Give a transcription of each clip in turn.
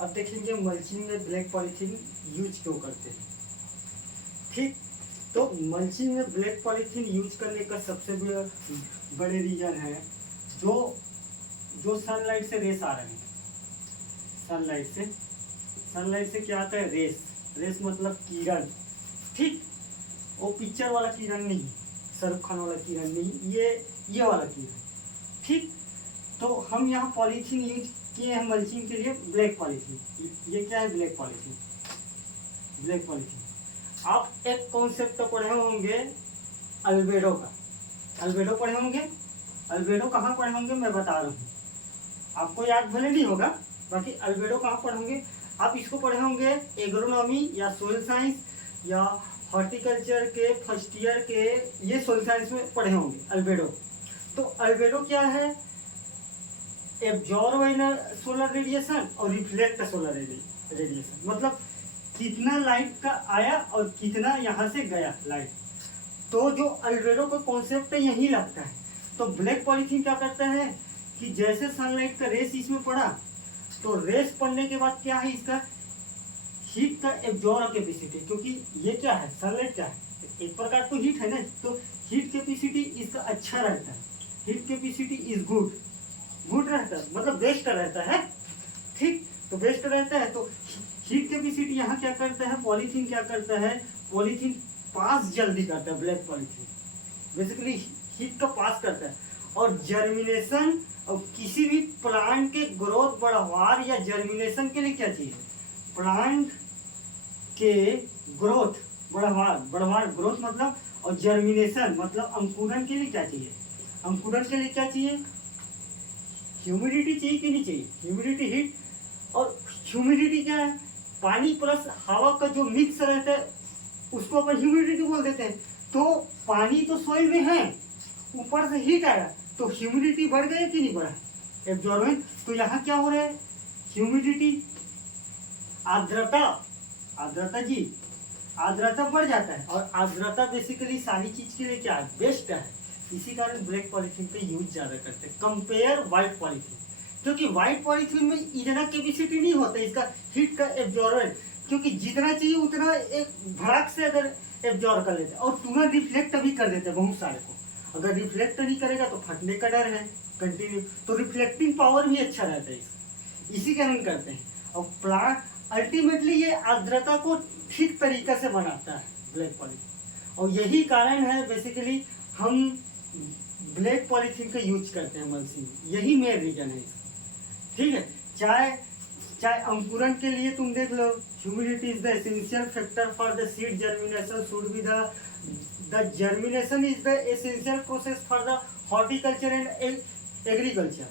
अब देखेंगे मल्चिंग में ब्लैक पॉलीथीन यूज क्यों करते हैं। ठीक, तो मल्चिंग में ब्लैक पॉलीथीन यूज करने का सबसे बड़े रीजन है जो सनलाइट से रेस आ रहे हैं। सनलाइट से क्या आता है, रेस मतलब किरण। ठीक, वो पिक्चर वाला किरण नहीं, शाहरुख खान वाला किरण नहीं, ये वाला किरण। ठीक, तो हम यहाँ पॉलीथीन यूज किए हैं मल्चिंग के लिए, ब्लैक पॉलीथीन। ये क्या है, ब्लैक पॉलीथीन। आप एक कॉन्सेप्ट तो पढ़े होंगे अल्बेडो का, अल्बेडो पढ़े होंगे। अल्बेडो कहाँ पढ़े होंगे मैं बता रहा हूँ, आपको याद भले नहीं होगा, बाकी अल्बेडो कहाँ पढ़े होंगे आप, इसको पढ़े होंगे एग्रोनॉमी या सोइल साइंस या हॉर्टिकल्चर के फर्स्ट ईयर के, ये सोइल साइंस में पढ़े होंगे अल्बेडो। तो अल्बेडो क्या है, एब्जॉर्ब सोलर रेडिएशन और रिफ्लेक्ट सोलर रेडिएशन, मतलब कितना लाइट का आया और कितना यहाँ से गया लाइट। तो जो अल्बेडो का कॉन्सेप्ट है यही लगता है। तो ब्लैक पॉलीथीन क्या करता है कि जैसे सनलाइट का रेस इसमें पड़ा, तो रेस पड़ने के बाद क्या है, इसका हीट का एब्जॉर्ब कैपेसिटी, क्योंकि ये क्या है, सनलाइट क्या है, एक प्रकार तो हीट है ना, तो हीट कैपेसिटी इसका अच्छा रहता है, हीट कैपेसिटी इज गुड रहता है, मतलब बेस्ट रहता है। ठीक, तो बेस्ट रहता है, तो हीट कैपेसिटी यहाँ क्या करता है, पॉलीथीन क्या करता है, पॉलीथीन पास जल्दी करता है, ब्लैक पॉलीथीन बेसिकली हीट का पास करता है। और जर्मिनेशन और किसी भी प्लांट के ग्रोथ बढ़वार या जर्मिनेशन के लिए क्या चाहिए, प्लांट के ग्रोथ बढ़वार ग्रोथ मतलब, और जर्मिनेशन मतलब अंकुरन के लिए क्या चाहिए, अंकुरन के लिए क्या चाहिए, ह्यूमिडिटी चाहिए कि नहीं चाहिए, ह्यूमिडिटी हीट। और ह्यूमिडिटी क्या है, पानी प्लस हवा का जो मिक्स रहता है उसको अपन ह्यूमिडिटी बोल देते हैं। तो पानी तो सॉइल में है, ऊपर से हीट आया तो ह्यूमिडिटी बढ़ गया कि नहीं बढ़ा, एब्जॉर्बेंस। तो यहाँ क्या हो रहा है, ह्यूमिडिटी, आर्द्रता बढ़ जाता है, और आर्द्रता बेसिकली सारी चीज के लिए क्या है, बेस्ट है। इसी कारण ब्लैक पॉलीथीन का यूज ज्यादा करते हैं कंपेयर व्हाइट पॉलीथीन, क्योंकि व्हाइट पॉलीथीन में इतना कैपेसिटी नहीं होता इसका हीट का एब्जॉर्बेंट, क्योंकि जितना चाहिए उतना एक भड़क से अगर एब्जॉर्ब कर लेते हैं और तुरंत रिफ्लेक्ट भी कर देते हैं बहुत सारे को। अगर रिफ्लेक्ट नहीं करेगा तो फटने का डर है कंटिन्यू, तो रिफ्लेक्टिंग पावर भी अच्छा रहता है इसका, इसी कारण करते हैं। और प्लांट अल्टीमेटली ये आर्द्रता को ठीक तरीके से बनाता है ब्लैक पॉलीथीन, और यही कारण है बेसिकली हम ब्लैक पॉलीथीन का यूज करते हैं मल्चिंग, यही मेन रीजन है इसका। ठीक है, चाहे अंकुरन के लिए तुम देख लो, humidity is the essential factor for the seed germination, should be the germination is the essential process for the horticulture and agriculture.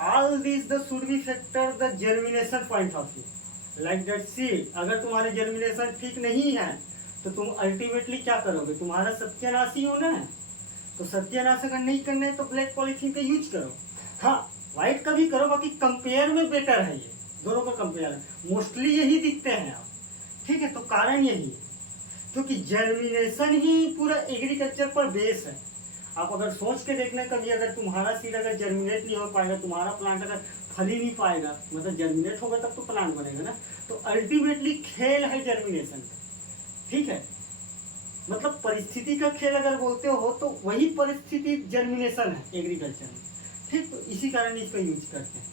All these the should be factor the germination point of view. Like that seed, अगर तुम्हारे germination ठीक नहीं है तो तुम ultimately क्या करोगे, तुम्हारा सत्यानाश ही होना है। तो सत्यानाश अगर नहीं करना है तो ब्लैक पॉलीथीन का यूज करो। हाँ, व्हाइट का भी करो, बाकी कंपेयर में बेटर है, ये दोनों का कंपेयर है, मोस्टली यही दिखते हैं आप। ठीक है, तो कारण यही है क्योंकि जर्मिनेशन ही पूरा एग्रीकल्चर पर बेस है। आप अगर सोच के देखना कभी, अगर तुम्हारा सीड अगर जर्मिनेट नहीं हो पाएगा, तुम्हारा प्लांट अगर फल ही नहीं पाएगा, मतलब जर्मिनेट होगा तब तो प्लांट बनेगा ना। तो अल्टीमेटली खेल है जर्मिनेशन का। ठीक है, मतलब परिस्थिति का खेल अगर बोलते हो तो वही परिस्थिति जर्मिनेशन है एग्रीकल्चर में। ठीक, तो इसी कारण इसका यूज करते हैं।